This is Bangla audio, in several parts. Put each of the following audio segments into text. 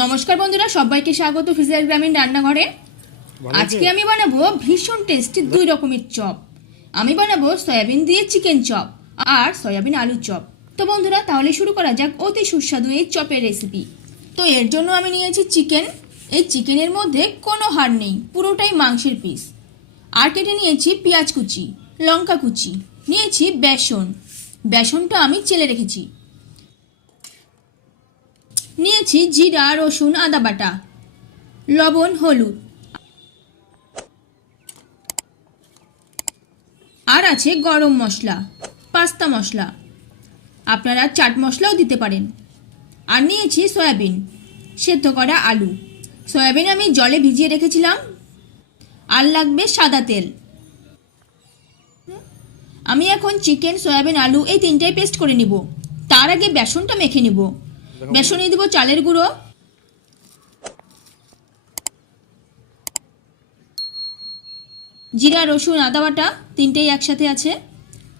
নমস্কার বন্ধুরা, সবাইকে স্বাগত ফিজার গ্রামীণ রান্নাঘরে। আজকে আমি বানাবো ভীষণ টেস্টি দুই রকমের চপ। আমি বানাবো সয়াবিন দিয়ে চিকেন চপ আর সয়াবিন আলুর চপ। তো বন্ধুরা, তাহলে শুরু করা যাক অতি সুস্বাদু এই চপের রেসিপি। তো এর জন্য আমি নিয়েছি চিকেন। এই চিকেনের মধ্যে কোনো হাড় নেই, পুরোটাই মাংসের পিস। আর কেটে নিয়েছি পেঁয়াজ কুচি, লঙ্কা কুচি, নিয়েছি বেসন। বেসনটা আমি চেলে রেখেছি। নিয়েছি জিরা, রসুন, আদা বাটা, লবণ, হলুদ, আর আছে গরম মশলা, পাস্তা মশলা, আপনারা চাট মশলাও দিতে পারেন। আর নিয়েছি সয়াবিন, সেদ্ধ করা আলু। সয়াবিন আমি জলে ভিজিয়ে রেখেছিলাম। আর লাগবে সাদা তেল। আমি এখন চিকেন, সয়াবিন, আলু এই তিনটাই পেস্ট করে নিব। তার আগে বেসনটা মেখে নিব। বেসনে দিব চালের গুঁড়ো, জিরা, রসুন, আদা বাটা তিনটেই একসাথে আছে।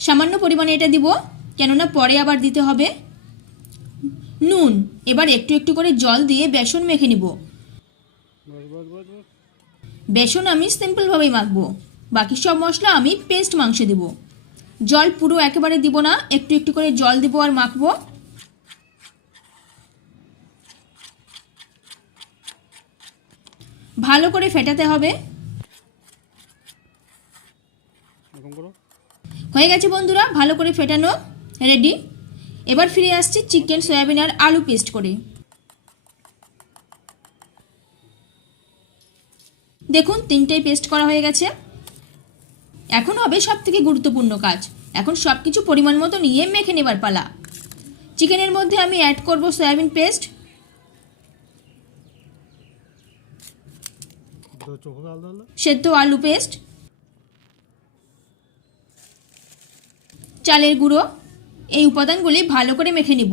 সামান্য পরিমাণে এটা দিব, কেননা পরে আবার দিতে হবে। নুন। এবার একটু একটু করে জল দিয়ে বেসন মেখে নিব। বেসন আমি সিম্পলভাবেই মাখবো। বাকি সব মশলা আমি পেস্ট মাংসে দিব। জল পুরো একেবারে দিব না, একটু একটু করে জল দিব আর মাখবো। ভালো করে ফেটাতে হবে। হয়ে গেছে বন্ধুরা, ভালো করে ফেটানো রেডি। এবার ফিরে আসছি চিকেন, সয়াবিন আর আলু পেস্ট করে। দেখুন, তিনটেই পেস্ট করা হয়ে গেছে। এখন হবে সব থেকে গুরুত্বপূর্ণ কাজ। এখন সব কিছু পরিমাণ মতো নিয়ে মেখে নেবার পালা। চিকেনের মধ্যে আমি অ্যাড করব সয়াবিন পেস্ট, সেদ্ধ আলু পেস্ট, চালের গুঁড়ো। এই উপাদানগুলি ভালো করে মেখে নিব।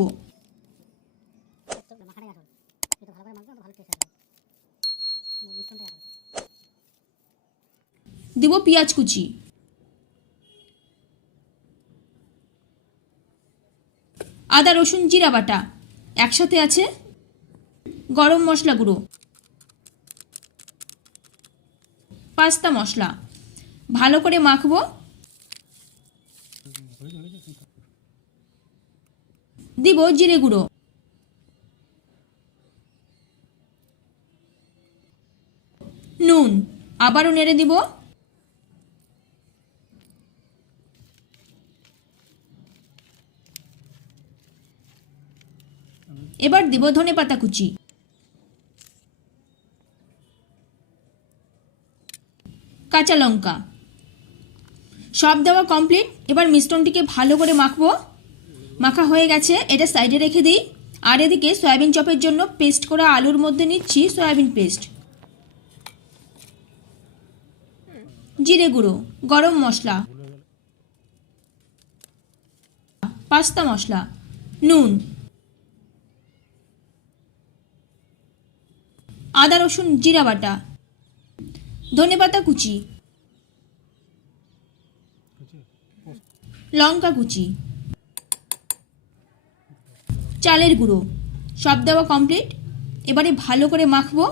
দিব পেঁয়াজ কুচি, আদা, রসুন, জিরা বাটা একসাথে আছে, গরম মশলা গুঁড়ো, পাস্তা মশলা। ভালো করে মাখবো। দিব জিরে গুঁড়ো, নুন। আবারও নেড়ে দিব। এবার দিব ধনেপাতা কুচি, কাঁচা লঙ্কা। সব দেওয়া কমপ্লিট। এবার মিশ্রণটিকে ভালো করে মাখবো। মাখা হয়ে গেছে, এটা সাইডে রেখে দিই। আর এদিকে সয়াবিন চপের জন্য পেস্ট করা আলুর মধ্যে নিচ্ছি সয়াবিন পেস্ট, জিরে গুঁড়ো, গরম মশলা, পাস্তা মশলা, নুন, আদা, রসুন, জিরা বাটা, ধনেপাতা কুচি, লঙ্কা কুচি, চালের গুঁড়ো। সব দেওয়া কমপ্লিট। এবারে ভালো করে মাখবো।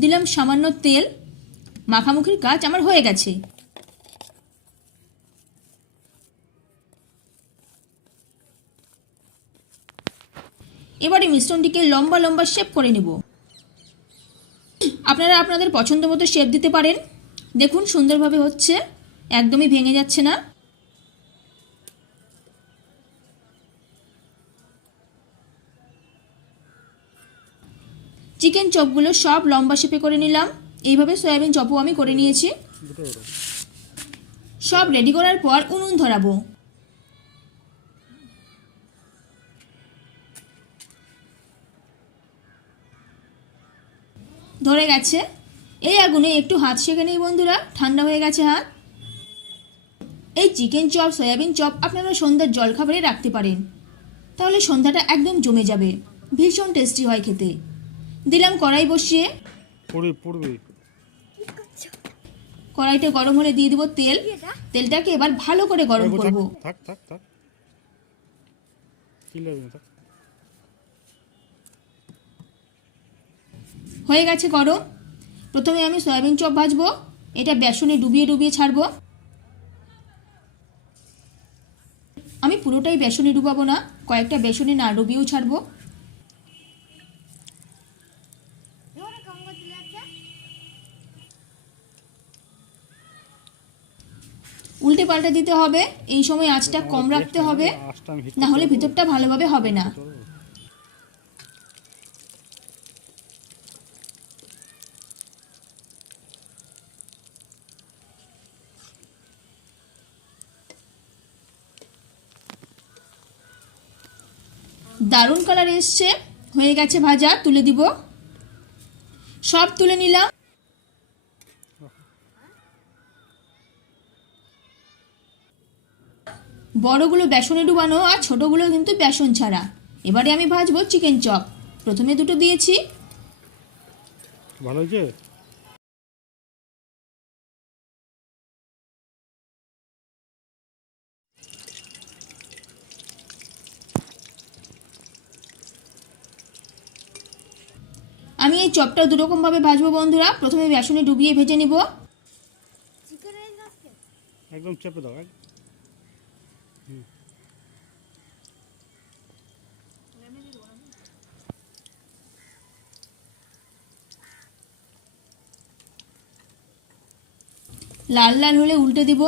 দিলাম সামান্য তেল। মাখামাখির কাজ আমার হয়ে গেছে। এবারে মিশ্রণটিকে লম্বা লম্বা শেপ করে নেব। আপনারা আপনাদের পছন্দ মতো শেপ দিতে পারেন। দেখুন, সুন্দরভাবে হচ্ছে, একদমই ভেঙে যাচ্ছে না। চিকেন চপগুলো সব লম্বা শেপে করে নিলাম। এইভাবে সয়াবিন চপও আমি করে নিয়েছি। সব রেডি করার পর উনুন ধরাবো। ধরে গেছে। এই আগুনে একটু হাত সেঁকে নেই বন্ধুরা, ঠান্ডা হয়ে গেছে হাত। এই চিকেন চপ, সয়াবিন চপ আপনারা সন্ধ্যার জলখাবারে রাখতে পারেন, তাহলে সন্ধ্যাটা একদম জমে যাবে। ভীষণ টেস্টি হয় খেতে। দিলাম কড়াই বসিয়ে। কড়াইটা গরম হলে দিয়ে দেবো তেল। তেলটাকে এবার ভালো করে গরম করব। হয়ে গেছে গরম। প্রথমে আমি সয়াবিন চপ ভাজবো। এটা বেসনে ডুবিয়ে ডুবিয়ে ছাড়বো। আমি পুরোটাই বেসনে ডুবাবো না, কয়েকটা বেসনে না ডুবিয়েও ছাড়বো। উল্টে পাল্টে দিতে হবে। এই সময় আঁচটা কম রাখতে হবে, না হলে ভিতরটা ভালোভাবে হবে না। দারুণ কালার এসছে। হয়ে গেছে ভাজা, তুলে দিব। সব তুলে নিলাম। বড়গুলো বেসনে ডুবানো আর ছোটগুলো কিন্তু বেসন ছাড়া। এবারে আমি ভাজবো চিকেন চপ। প্রথমে দুটো দিয়েছি। ভালো হয়েছে। আমি এই চপটা দুরকমভাবে ভাজবো বন্ধুরা। প্রথমে বেসনে ডুবিয়ে ভেজে নিব। একদম চেপে দাও। লাল লাল হলে উল্টে দিব।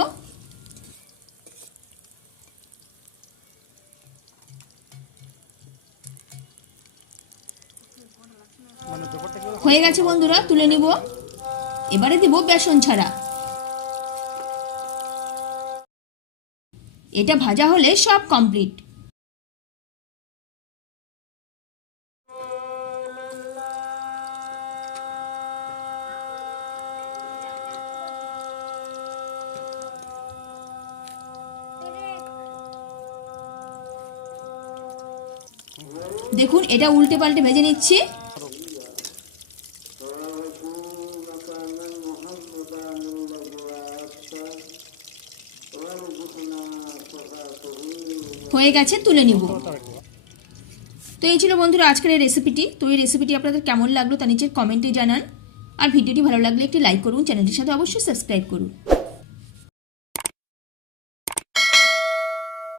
হয়ে গেছে বন্ধুরা, তুলে নিব। এবারে দিব বেসন ছাড়া। এটা ভাজা হলে সব কমপ্লিট। দেখুন, এটা উল্টে পাল্টে ভেজে নিচ্ছি। হয়ে গেছে, তুলে নিব। তো এই ছিল বন্ধুরা আজকের এই রেসিপিটি। তো এই রেসিপিটি আপনাদের কেমন লাগলো তা নিচের কমেন্টে জানান। আর ভিডিওটি ভালো লাগলে একটি লাইক করুন, চ্যানেলটির সাথে অবশ্যই সাবস্ক্রাইব করুন।